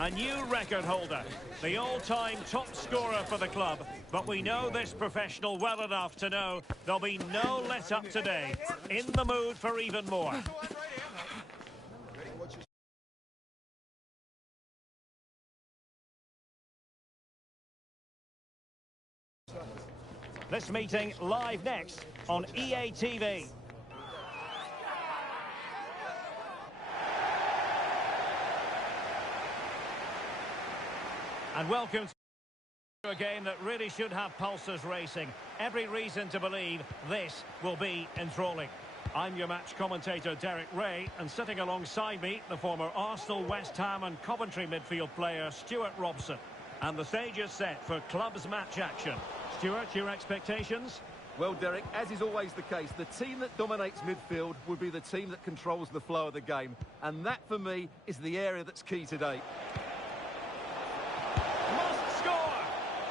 A new record holder, the all-time top scorer for the club. But we know this professional well enough to know there'll be no let-up today. In the mood for even more. This meeting live next on EA TV. And welcome to a game that really should have pulses racing. Every reason to believe this will be enthralling. I'm your match commentator, Derek Ray, and sitting alongside me, the former Arsenal, West Ham and Coventry midfield player, Stuart Robson. And the stage is set for clubs match action. Stuart, your expectations? Well, Derek, as is always the case, the team that dominates midfield would be the team that controls the flow of the game. And that, for me, is the area that's key today. Must score!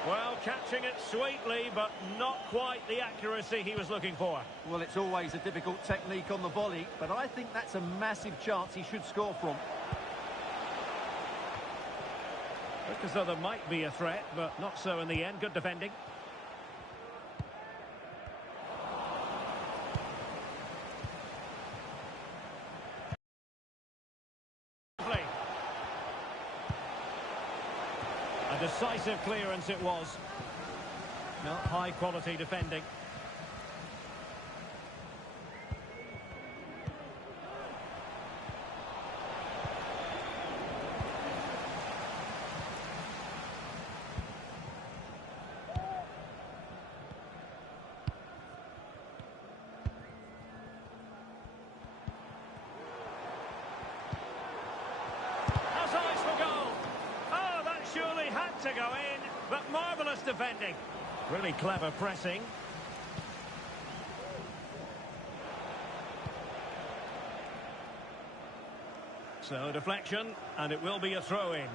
Well, catching it sweetly, but not quite the accuracy he was looking for. Well, it's always a difficult technique on the volley, but I think that's a massive chance he should score from. Looked as though there might be a threat, but not so in the end. Good defending. A decisive clearance it was. No, high quality defending. To go in, but marvellous defending. Really clever pressing. So deflection, and it will be a throw-in.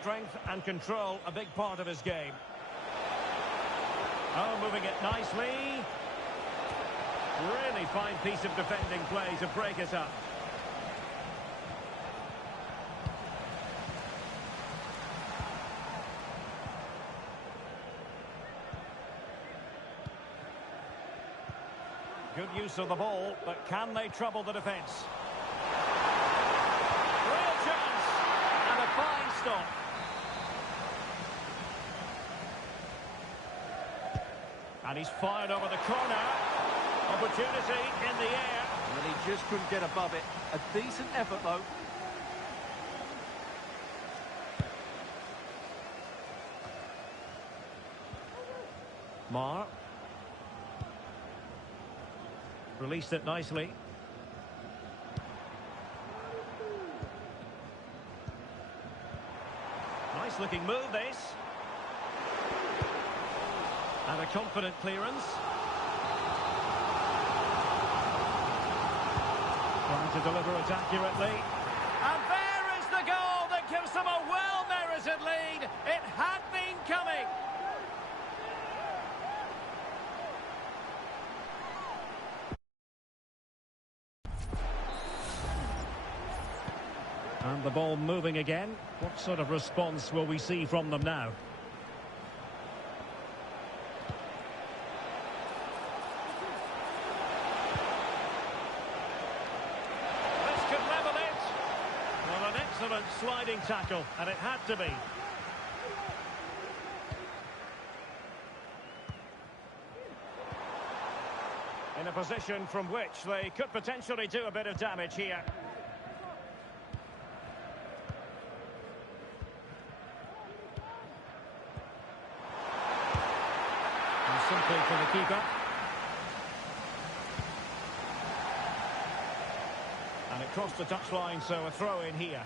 Strength and control, a big part of his game. Oh, moving it nicely. Really fine piece of defending play to break it up. Good use of the ball, but can they trouble the defence? Real chance! And a fine stop. And he's fired over the corner. Opportunity in the air. And he just couldn't get above it. A decent effort, though. Mar. Released it nicely. Nice looking move, this. And a confident clearance. Trying to deliver it accurately. And there is the goal that gives them a well-merited lead. It had been coming. And the ball moving again. What sort of response will we see from them now? Excellent sliding tackle, and it had to be. In a position from which they could potentially do a bit of damage here. And simply for the keeper. And it crossed the touchline, so a throw in here.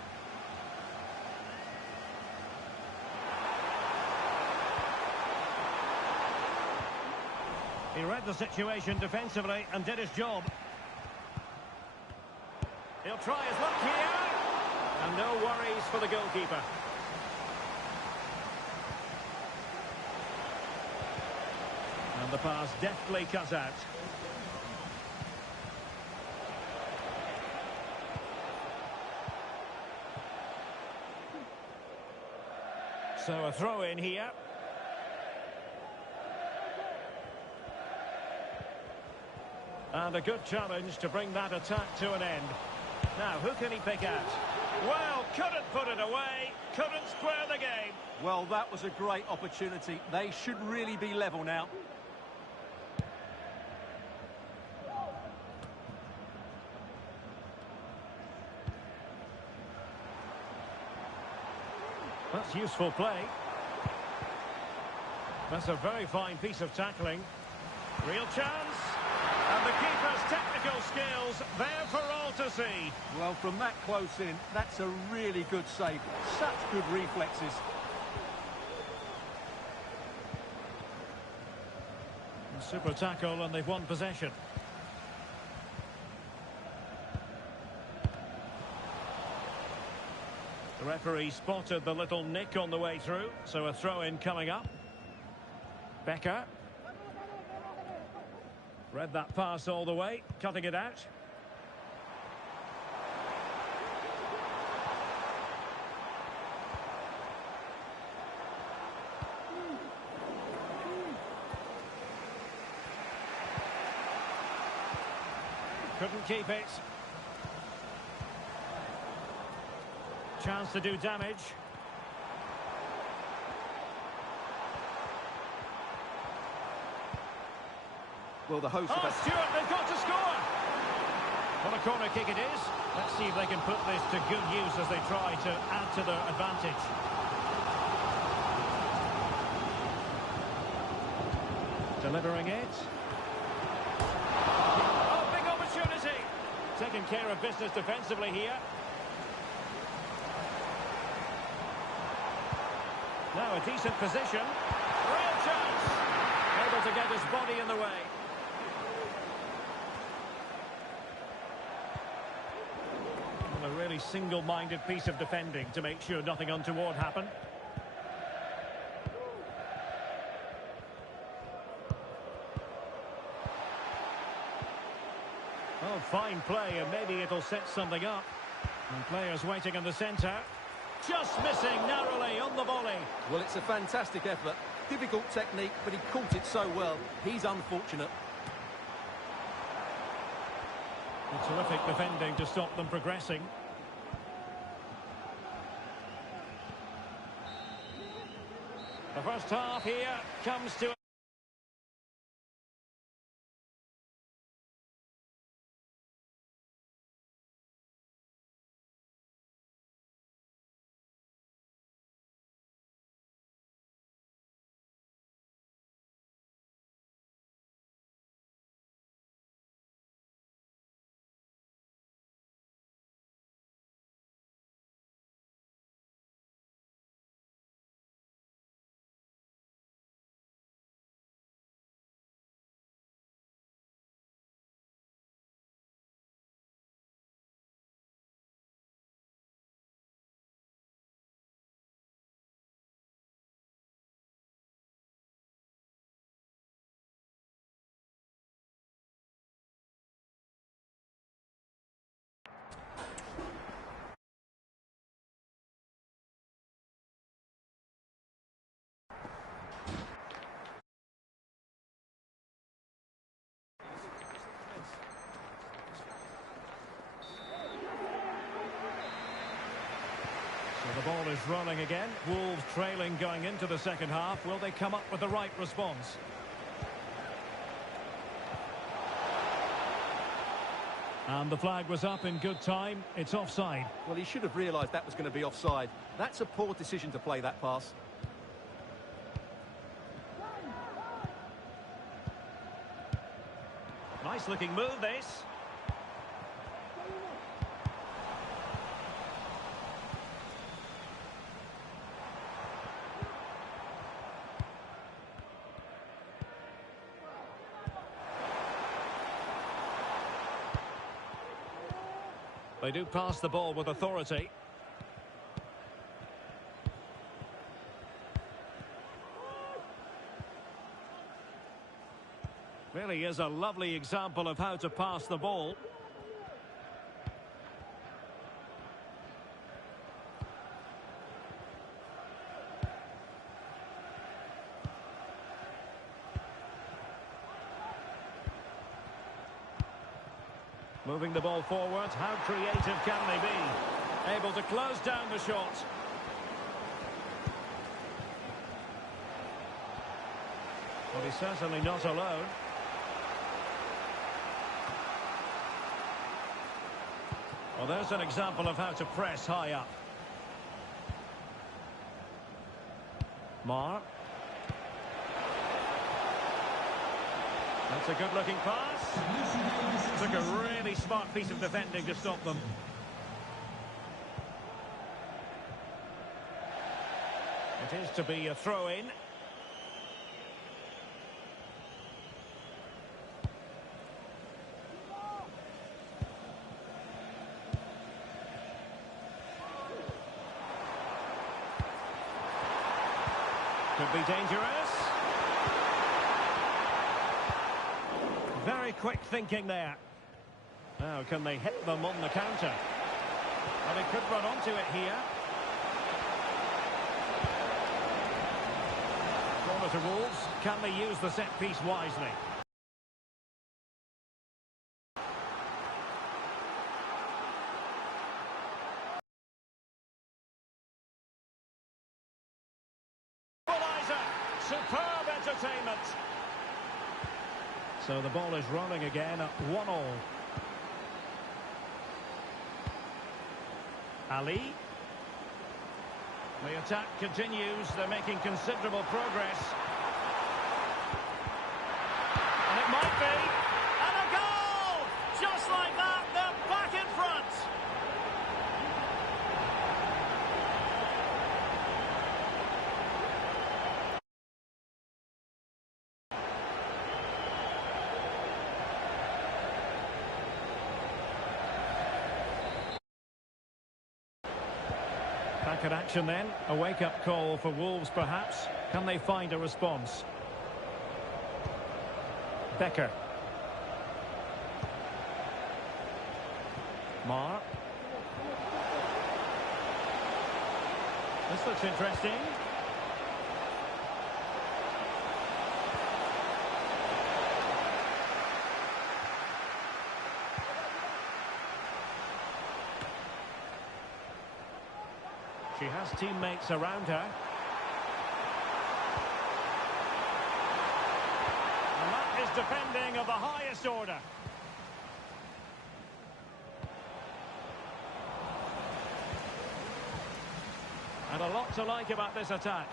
He read the situation defensively and did his job. He'll try his luck here. And no worries for the goalkeeper. And the pass deftly cut out. So a throw in here. And a good challenge to bring that attack to an end. Now, who can he pick out? Well, couldn't put it away, couldn't square the game. Well, that was a great opportunity. They should really be level now. That's useful play. That's a very fine piece of tackling. Real chance. And the keeper's technical skills there for all to see. Well, from that close in, that's a really good save. Such good reflexes. Super tackle, and they've won possession. The referee spotted the little nick on the way through, so a throw-in coming up. Becker. Read that pass all the way, cutting it out. Couldn't keep it. Chance to do damage. Well, the host... Oh, Stewart, they've got to score! What a corner kick it is. Let's see if they can put this to good use as they try to add to their advantage. Delivering it. Oh, big opportunity! Taking care of business defensively here. Now a decent position. Real chance! Able to get his body in the way. A really single-minded piece of defending to make sure nothing untoward happened. Oh, fine play, and maybe it'll set something up. And players waiting in the centre. Just missing narrowly on the volley. Well, it's a fantastic effort. Difficult technique, but he caught it so well. He's unfortunate. A terrific defending to stop them progressing. The first half here comes to... The ball is rolling again. Wolves trailing going into the second half. Will they come up with the right response? And the flag was up in good time. It's offside. Well, he should have realised that was going to be offside. That's a poor decision to play that pass. Nice looking move, this. They do pass the ball with authority. Really is a lovely example of how to pass the ball. Moving the ball forward, how creative can they be? Able to close down the shot. Well, he's certainly not alone. Well, there's an example of how to press high up. Mar. That's a good-looking pass. Took a really smart piece of defending to stop them. It is to be a throw-in. Could be dangerous. Very quick thinking there. Now, can they hit them on the counter? Well, they could run onto it here. Corner to Wolves. Can they use the set piece wisely? Superb entertainment. So the ball is rolling again at 1-1. Ali. The attack continues. They're making considerable progress. And it might be. And a goal! Just like that, they're back in front. Back at action then. A wake-up call for Wolves, perhaps. Can they find a response? Becker. Mar. This looks interesting. She has teammates around her. And that is defending of the highest order. And a lot to like about this attack.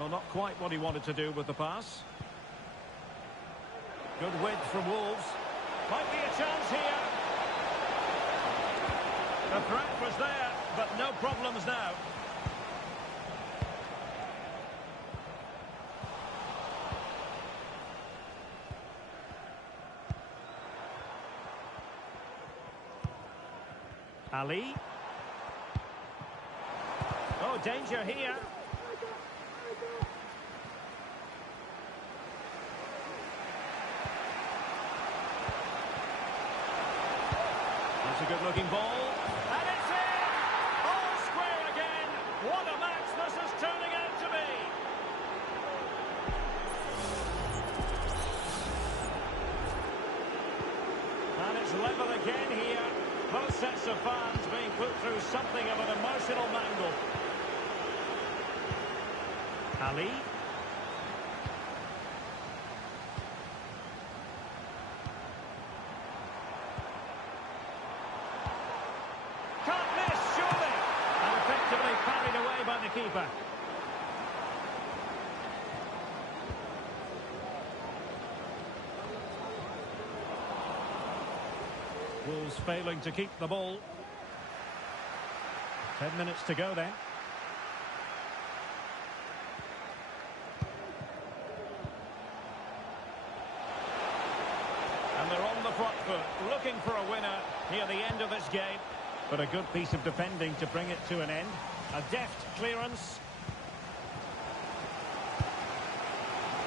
Well, not quite what he wanted to do with the pass. Good width from Wolves. Might be a chance here. The threat was there, but no problems now. Ali. Oh, danger here. That's a good-looking ball. And it's in! All square again. What a match this is turning out to be. And it's level again here. Both sets of fans being put through something of an emotional mangle. Ali. Can't miss, surely. And effectively parried away by the keeper. Wolves failing to keep the ball. 10 minutes to go then. And they're on the front foot, looking for a winner near the end of this game. But a good piece of defending to bring it to an end. A deft clearance.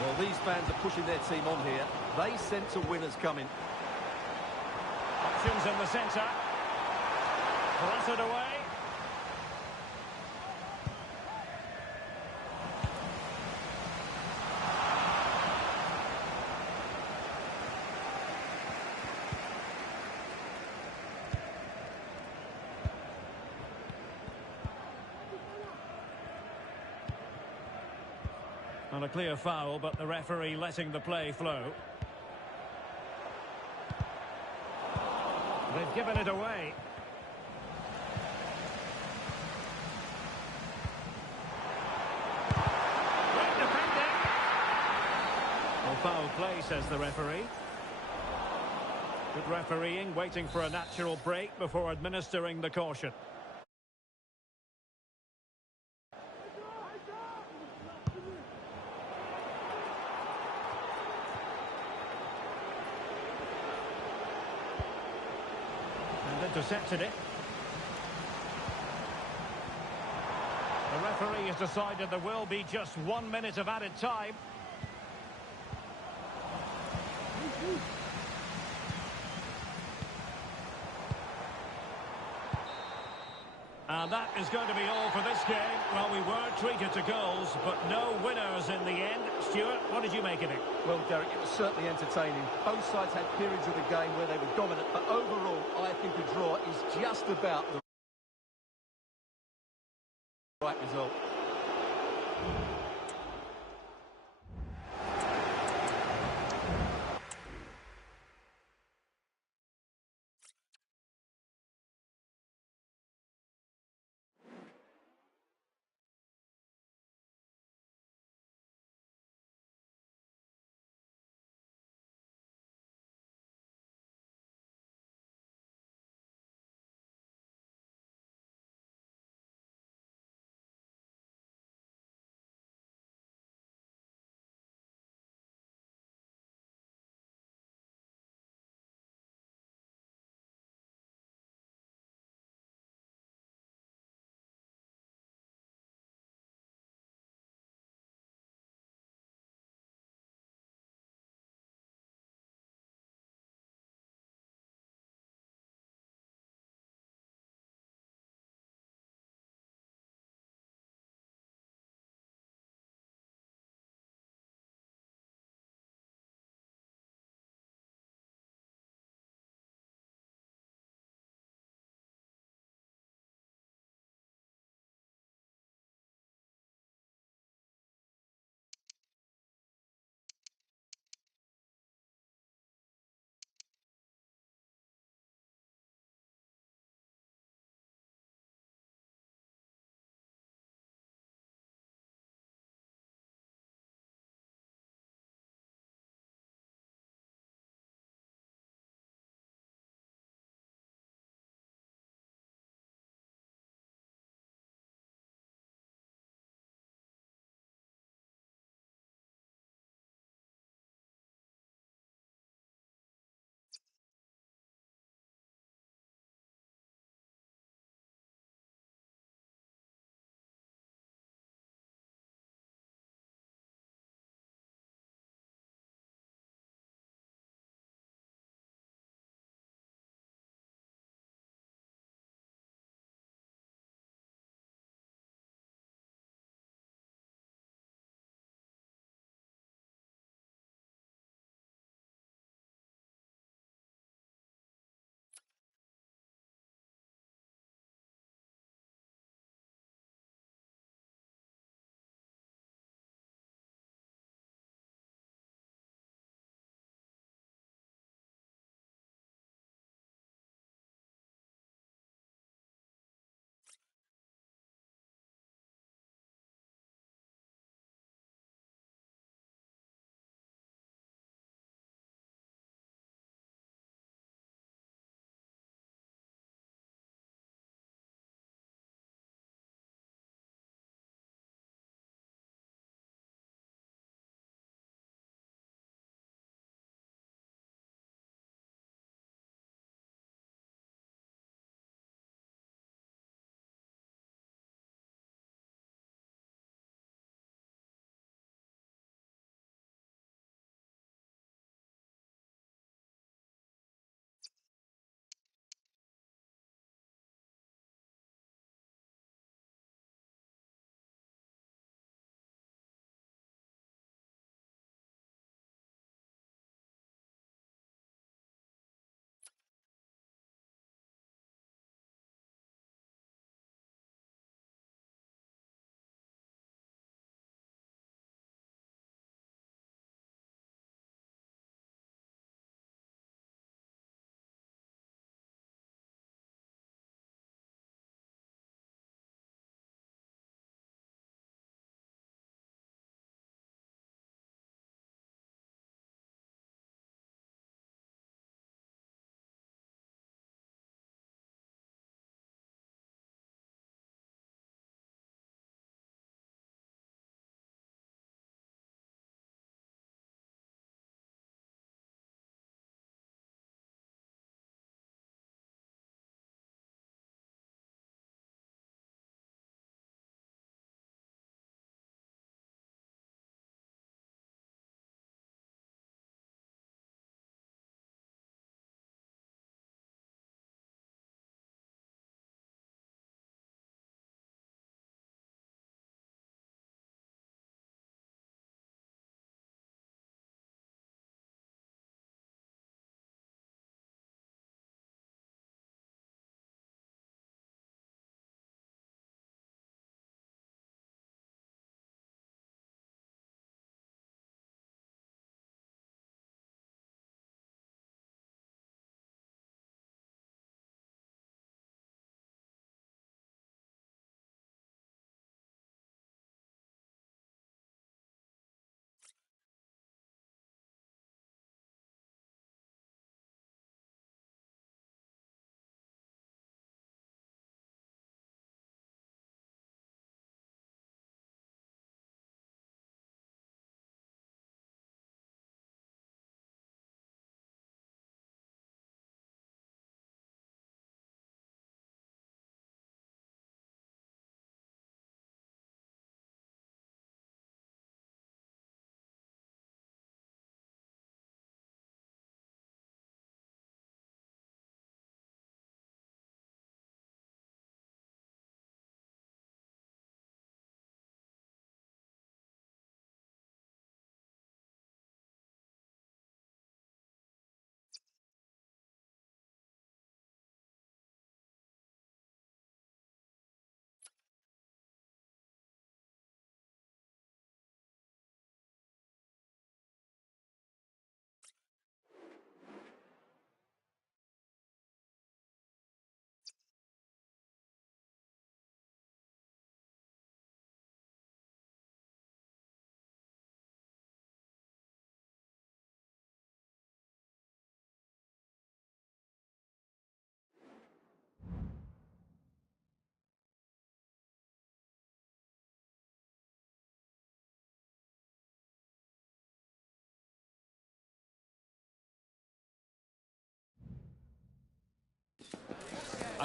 Well, these fans are pushing their team on here. They sense a winner's coming. Options in the centre. Blasted away. And a clear foul, but the referee letting the play flow. They've given it away. Great defending. Well, foul play, says the referee. Good refereeing, waiting for a natural break before administering the caution. Intercepted it. The referee has decided there will be just 1 minute of added time. And that is going to be all for this game. Well, we were treated to goals, but no winners in the end. Stuart, what did you make of it? Well, Derek, it was certainly entertaining. Both sides had periods of the game where they were dominant, but overall, I think a draw is just about the right result.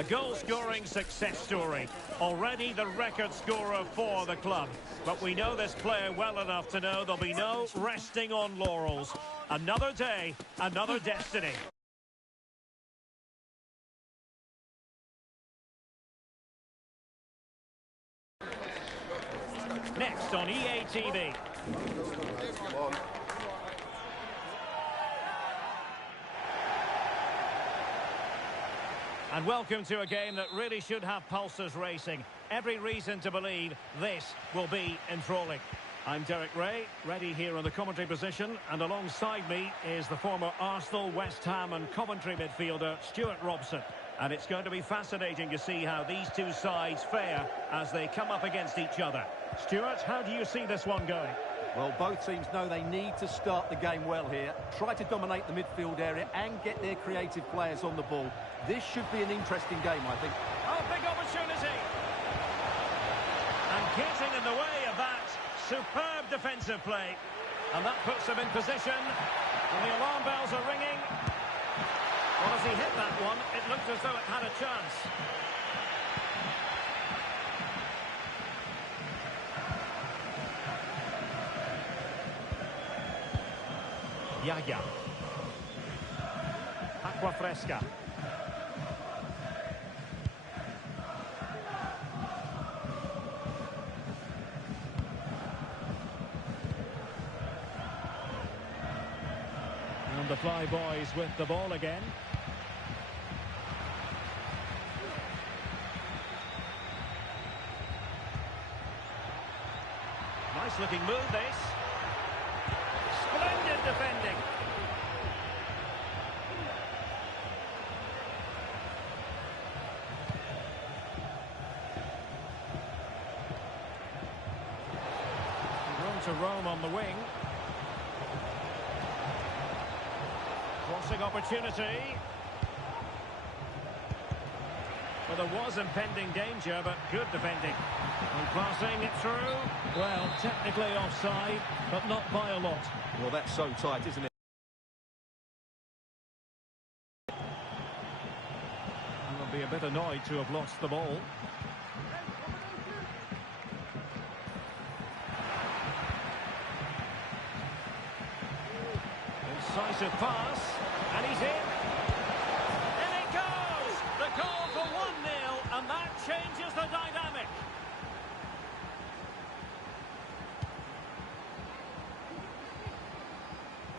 A goal-scoring success story. Already the record scorer for the club. But we know this player well enough to know there'll be no resting on laurels. Another day, another destiny. Next on EA TV. And welcome to a game that really should have pulses racing. Every reason to believe this will be enthralling. I'm Derek Ray, ready here on the commentary position, and alongside me is the former Arsenal, West Ham and Coventry midfielder Stuart Robson. And it's going to be fascinating to see how these two sides fare as they come up against each other. Stuart, how do you see this one going? Well, both teams know they need to start the game well here. Try to dominate the midfield area and get their creative players on the ball. This should be an interesting game, I think. Oh, big opportunity! And getting in the way of that superb defensive play. And that puts them in position. And the alarm bells are ringing. Well, as he hit that one, it looked as though it had a chance. Yaya. Acqua Fresca. And the Fly Boys with the ball again. Nice looking move this. Splendid defending. Room to roam on the wing. Crossing opportunity. Well, there was impending danger, but good defending. And passing it through. Well, technically offside, but not by a lot. Well, that's so tight, isn't it? And they'll be a bit annoyed to have lost the ball. Incisive pass, and he's in. In it goes! The goal for 1-0, and that changes the dynamic.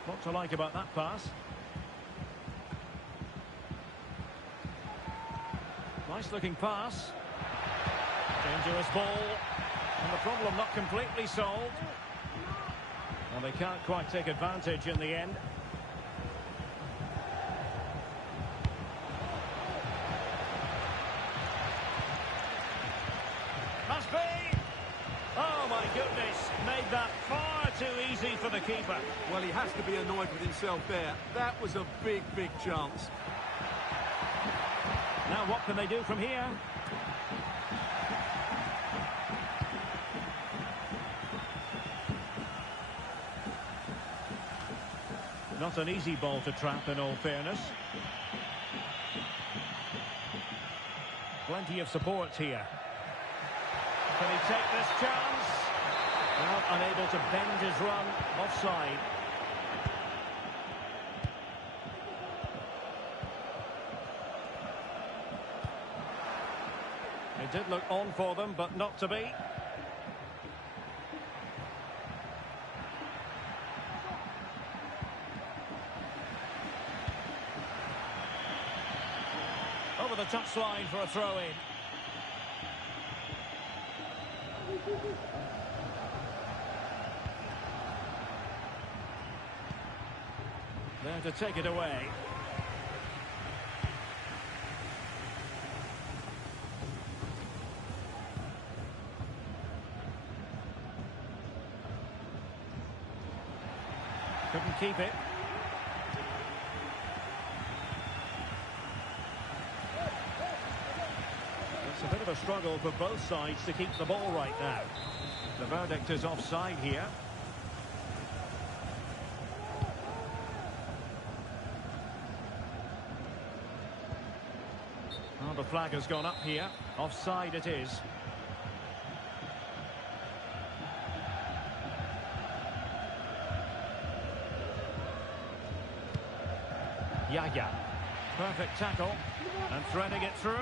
What to like about that pass? Nice looking pass. Dangerous ball. And the problem not completely solved. Well, they can't quite take advantage in the end. Must be! Oh my goodness, made that far too easy for the keeper. Well, he has to be annoyed with himself there. That was a big, big chance. Now what can they do from here? Not an easy ball to trap, in all fairness. Plenty of support here. Can he take this chance? Well, unable to bend his run. Offside. It did look on for them, but not to be. Over the touchline for a throw-in. There to take it away. Couldn't keep it. It's a bit of a struggle for both sides to keep the ball right now. The verdict is offside here. Well, the flag has gone up here. Offside it is. Yaya. Perfect tackle. And threading it through.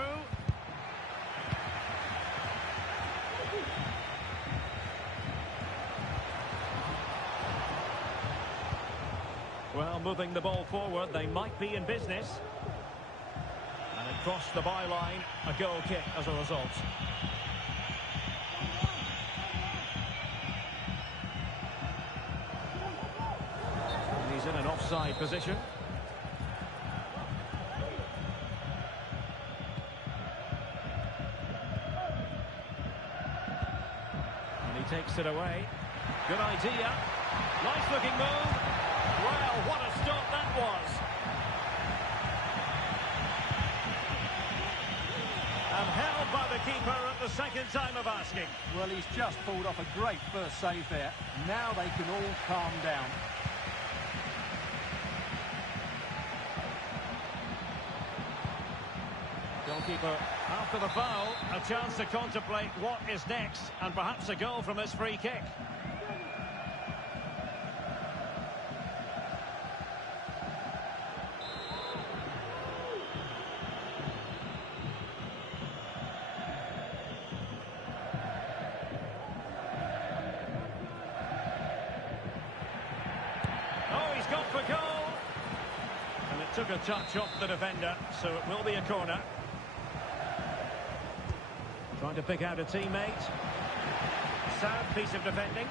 Well, moving the ball forward, they might be in business. And it crossed the byline, a goal kick as a result. And he's in an offside position. And he takes it away. Good idea. Nice looking move. Well, what a stop that was. And held by the keeper at the second time of asking. Well, he's just pulled off a great first save there. Now they can all calm down. Goalkeeper, after the foul, a chance to contemplate what is next, and perhaps a goal from this free kick. Gone for goal, and it took a touch off the defender, so it will be a corner. Trying to pick out a teammate. Sound piece of defending.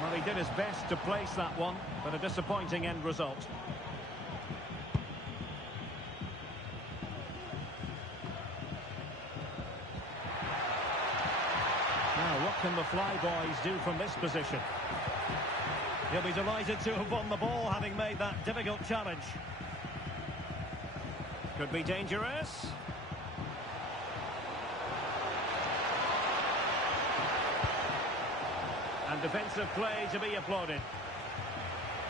Well, he did his best to place that one, but a disappointing end result. Now, what can the Flyboys do from this position? He'll be delighted to have won the ball, having made that difficult challenge. Could be dangerous. And defensive play to be applauded.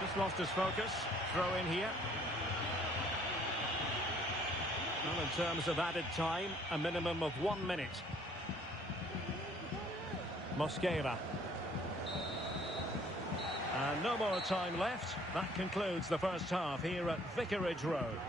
Just lost his focus. Throw in here. Well, in terms of added time, a minimum of 1 minute. Mosquera. And no more time left. That concludes the first half here at Vicarage Road.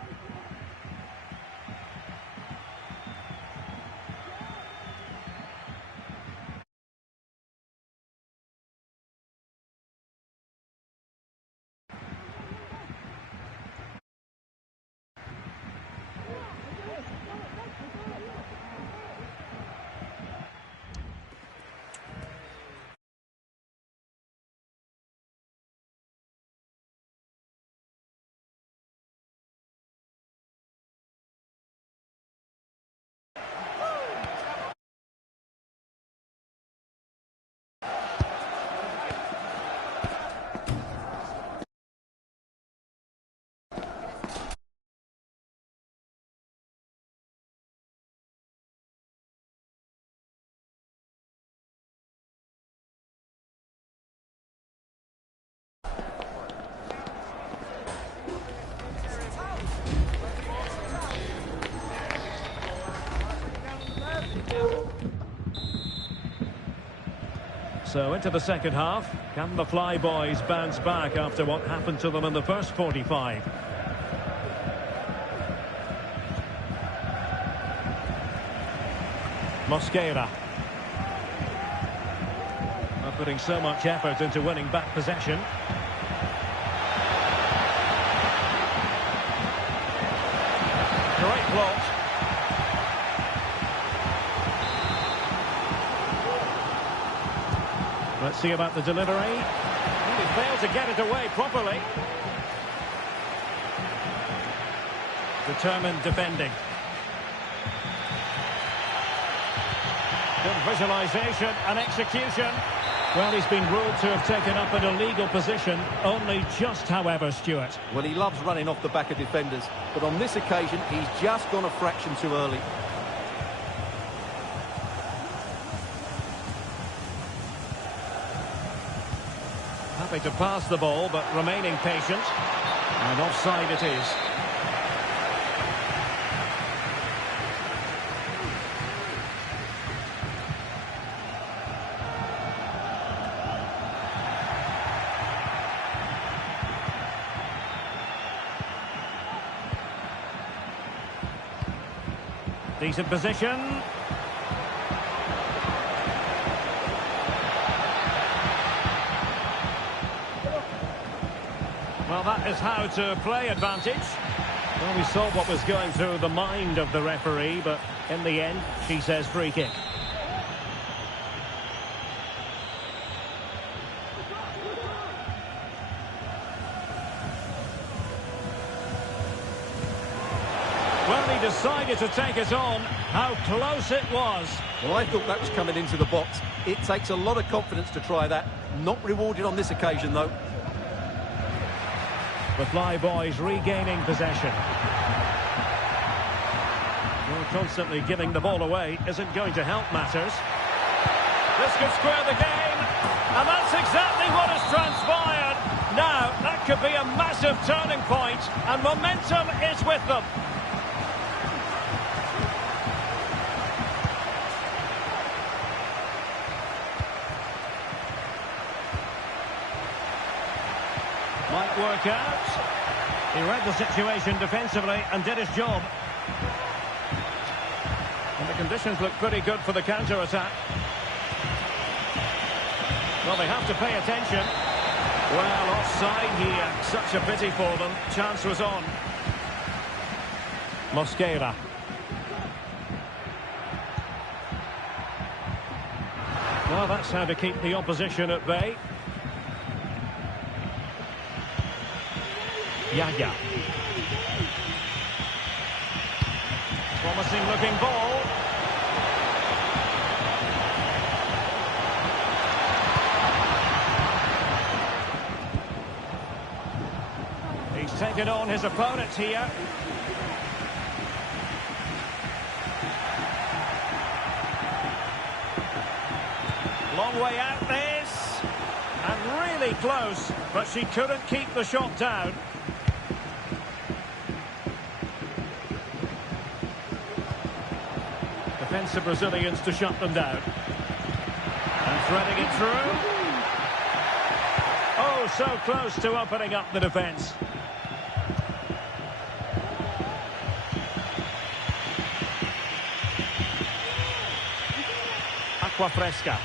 So into the second half. Can the Flyboys bounce back after what happened to them in the first 45? Mosquera. Not putting so much effort into winning back possession. Great plot. Let's see about the delivery. He failed to get it away properly. Determined defending. Good visualisation and execution. Well, he's been ruled to have taken up an illegal position. Only just, however, Stuart. Well, he loves running off the back of defenders, but on this occasion, he's just gone a fraction too early. happy to pass the ball, but remaining patient. And offside it is. Decent position. Well, that is how to play advantage. Well, we saw what was going through the mind of the referee, but in the end, she says free kick. Well, he decided to take it on. How close it was. Well, I thought that was coming into the box. It takes a lot of confidence to try that. Not rewarded on this occasion, though. The Flyboys regaining possession. Well, constantly giving the ball away isn't going to help matters. This could square the game. And that's exactly what has transpired. Now, that could be a massive turning point, and momentum is with them. Might work out. He read the situation defensively and did his job. And the conditions look pretty good for the counter-attack. Well, they have to pay attention. Well, offside here. Such a pity for them. Chance was on. Mosquera. Well, that's how to keep the opposition at bay. Yaya. Promising looking ball. He's taken on his opponents here. Long way out this. And really close, but she couldn't keep the shot down. The Brazilians to shut them down. And threading it through. Oh, so close to opening up the defence. Aqua Fresca.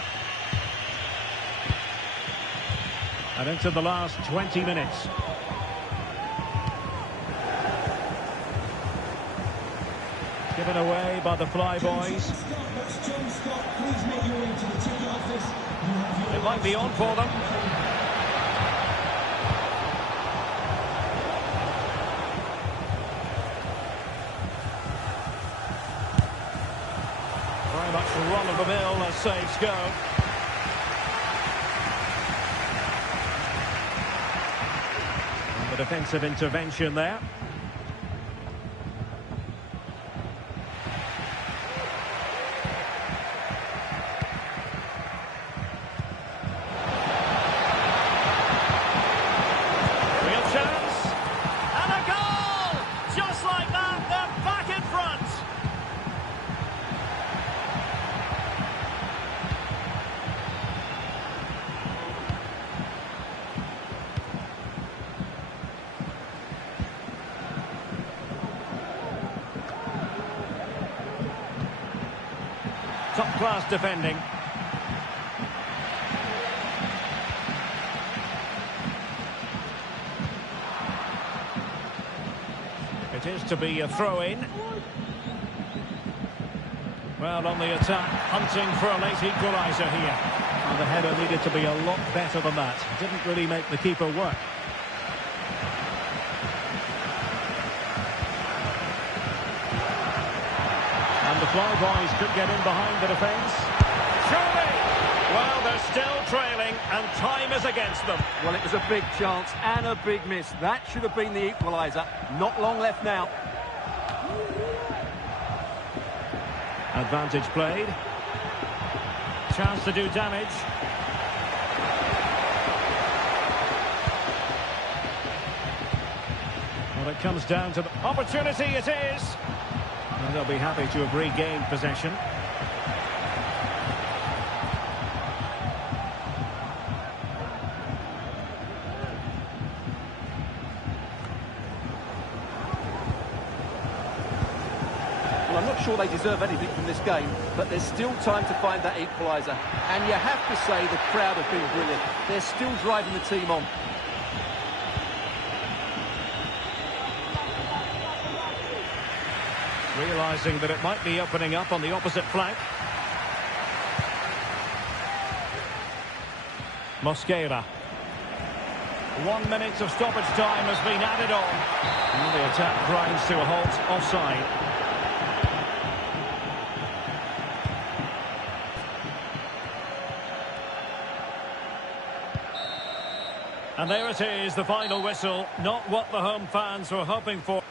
And into the last 20 minutes. Given away by the Flyboys. It might be on for them. Very much run-of-the-mill as saves go. And the defensive intervention there. Top-class defending. It is to be a throw-in. Well, on the attack, hunting for a late equaliser here. And the header needed to be a lot better than that. Didn't really make the keeper work. And the Flyboys could get in behind the defence. Surely! Well, they're still trailing, and time is against them. Well, it was a big chance and a big miss. That should have been the equaliser. Not long left now. Advantage played. Chance to do damage. Well, it comes down to the opportunity, it is. And they'll be happy to have regained possession. Well, I'm not sure they deserve anything from this game, but there's still time to find that equaliser. And you have to say the crowd have been brilliant. They're still driving the team on. Realising that it might be opening up on the opposite flank. Mosquera. 1 minute of stoppage time has been added on. And the attack grinds to a halt, offside. And there it is, the final whistle. Not what the home fans were hoping for.